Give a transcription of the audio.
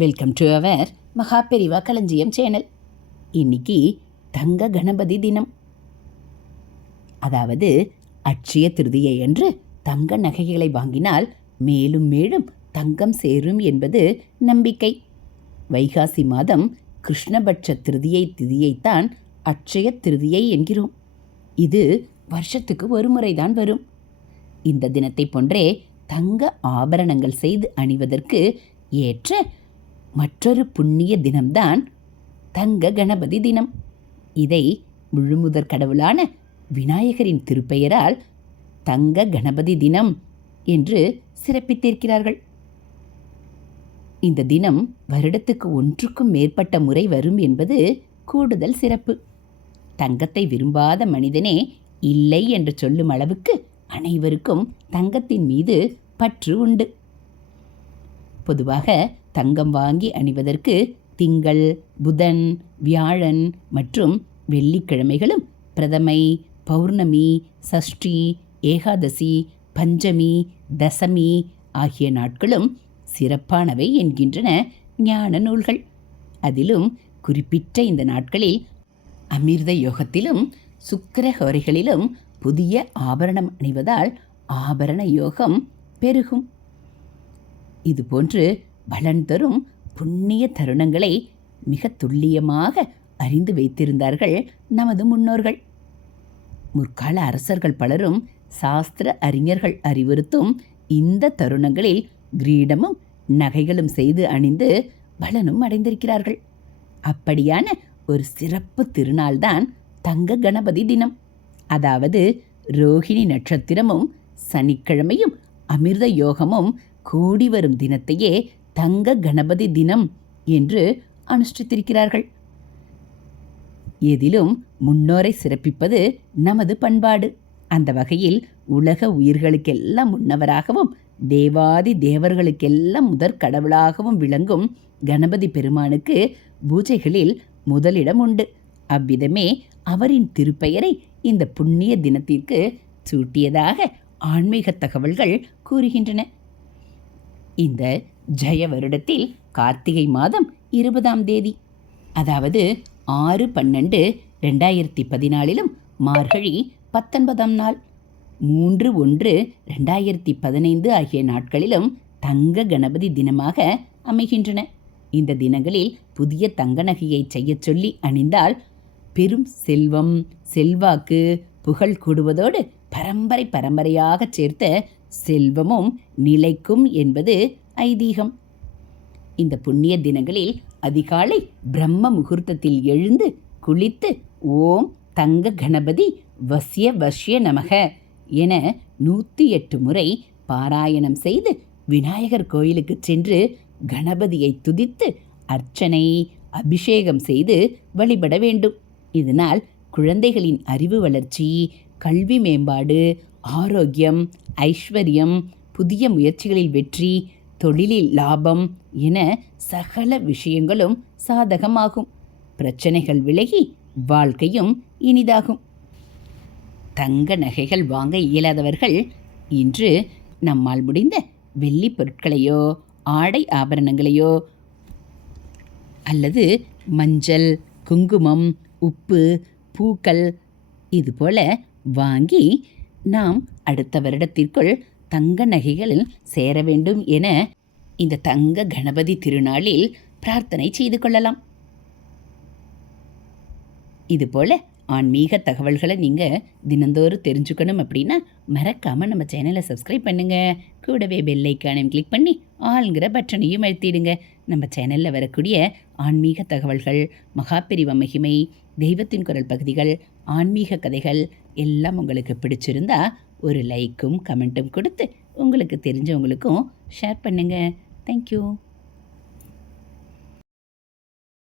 Welcome to our Maha Periyava களஞ்சியம் channel. இன்னைக்கு தங்க கணபதி தினம். அதாவது அட்சய திருதியை அன்று தங்க நகைகளை வாங்கினால் மேலும் மேலும் தங்கம் சேரும் என்பது நம்பிக்கை. வைகாசி மாதம் கிருஷ்ணபட்ச திருதியை திதியைத்தான் அட்சய திருதியை என்கிறோம். இது வருஷத்துக்கு ஒரு முறைதான் வரும். இந்த தினத்தை போன்றே தங்க ஆபரணங்கள் செய்து அணிவதற்கு ஏற்ற மற்றொரு புண்ணிய தினம்தான் தங்க கணபதி தினம். இதை முழுமுதற் கடவுளான விநாயகரின் திருப்பெயரால் தங்க கணபதி தினம் என்று சிறப்பித்திருக்கிறார்கள். இந்த தினம் வருடத்துக்கு ஒன்றுக்கும் மேற்பட்ட முறை வரும் என்பது கூடுதல் சிறப்பு. தங்கத்தை விரும்பாத மனிதனே இல்லை என்று சொல்லும் அளவுக்கு அனைவருக்கும் தங்கத்தின் மீது பற்று உண்டு. பொதுவாக தங்கம் வாங்கி அணிவதற்கு திங்கள், புதன், வியாழன் மற்றும் வெள்ளிக்கிழமைகளும் பிரதமை, பௌர்ணமி, சஷ்டி, ஏகாதசி, பஞ்சமி, தசமி ஆகிய நாட்களும் சிறப்பானவை என்கின்றன ஞான நூல்கள். அதிலும் குறிப்பிட்ட இந்த நாட்களில் அமிர்த யோகத்திலும் சுக்கிரஹோரைகளிலும் புதிய ஆபரணம் அணிவதால் ஆபரண யோகம் பெருகும். இதுபோன்று பலன் தரும் புண்ணிய தருணங்களை மிக துல்லியமாக அறிந்து வைத்திருந்தார்கள் நமது முன்னோர்கள். முற்கால அரசர்கள் பலரும் சாஸ்திர அறிஞர்கள் அறிவுறுத்தும் இந்த தருணங்களில் கிரீடமும் நகைகளும் செய்து அணிந்து பலனும் அடைந்திருக்கிறார்கள். அப்படியான ஒரு சிறப்பு திருநாள்தான் தங்க கணபதி தினம். அதாவது ரோஹிணி நட்சத்திரமும் சனிக்கிழமையும் அமிர்த யோகமும் கூடி வரும் தினத்தையே தங்க கணபதி தினம் என்று அனுஷ்டித்திருக்கிறார்கள். எதிலும் முன்னோரை சிறப்பிப்பது நமது பண்பாடு. அந்த வகையில் உலக உயிர்களுக்கெல்லாம் முன்னவராகவும் தேவாதி தேவர்களுக்கெல்லாம் முதற் கடவுளாகவும் விளங்கும் கணபதி பெருமானுக்கு பூஜைகளில் முதலிடம் உண்டு. அவ்விதமே அவரின் திருப்பெயரை இந்த புண்ணிய தினத்திற்கு சூட்டியதாக ஆன்மீக தகவல்கள் கூறுகின்றன. இந்த ஜெய வருடத்தில் கார்த்திகை மாதம் 20ஆம் தேதி, அதாவது 6/12/2014 மார்கழி 19ஆம் நாள், 3/1/2015 ஆகிய நாட்களிலும் தங்க கணபதி தினமாக அமைகின்றன. இந்த தினங்களில் புதிய தங்க நகையை செய்ய சொல்லி அணிந்தால் பெரும் செல்வம், செல்வாக்கு, புகழ் கூடுவதோடு பரம்பரையாக சேர்த்த செல்வமும் நிலைக்கும் என்பது ஐதீகம். இந்த புண்ணிய தினங்களில் அதிகாலை பிரம்ம முகூர்த்தத்தில் எழுந்து குளித்து ஓம் தங்க கணபதி வசிய வஷ்ய நமக என 108 முறை பாராயணம் செய்து விநாயகர் கோயிலுக்கு சென்று கணபதியை துதித்து அர்ச்சனை, அபிஷேகம் செய்து வழிபட வேண்டும். இதனால் குழந்தைகளின் அறிவு வளர்ச்சி, கல்வி மேம்பாடு, ஆரோக்கியம், ஐஸ்வர்யம், புதிய முயற்சிகளில் வெற்றி, தொழிலில் லாபம் என சகல விஷயங்களும் சாதகமாகும். பிரச்சனைகள் விலகி வாழ்க்கையும் இனிதாகும். தங்க நகைகள் வாங்க இயலாதவர்கள் இன்று நம்மால் முடிந்த வெள்ளி பொருட்களையோ ஆடை ஆபரணங்களையோ அல்லது மஞ்சள், குங்குமம், உப்பு, பூக்கள் இதுபோல வாங்கி நாம் அடுத்த வருடத்திற்குள் தங்க நகைகளில் சேர வேண்டும் என இந்த தங்க கணபதி திருநாளில் பிரார்த்தனை செய்து கொள்ளலாம். இதுபோல் ஆன்மீக தகவல்களை நீங்கள் தினந்தோறும் தெரிஞ்சுக்கணும் அப்படின்னா மறக்காமல் நம்ம சேனலை சப்ஸ்கிரைப் பண்ணுங்கள். கூடவே பெல் ஐக்கானையும் கிளிக் பண்ணி ஆளுங்கிற பட்டனையும் அழுத்திடுங்க. நம்ம சேனலில் வரக்கூடிய ஆன்மீக தகவல்கள், மகாபெரிவா மகிமை, தெய்வத்தின் குரல் பகுதிகள், ஆன்மீக கதைகள் எல்லாம் உங்களுக்கு பிடிச்சிருந்தா ஒரு லைக்கும் கமெண்ட்டும் கொடுத்து உங்களுக்கு தெரிஞ்சவங்களுக்கும் ஷேர் பண்ணுங்கள். தேங்க்யூ.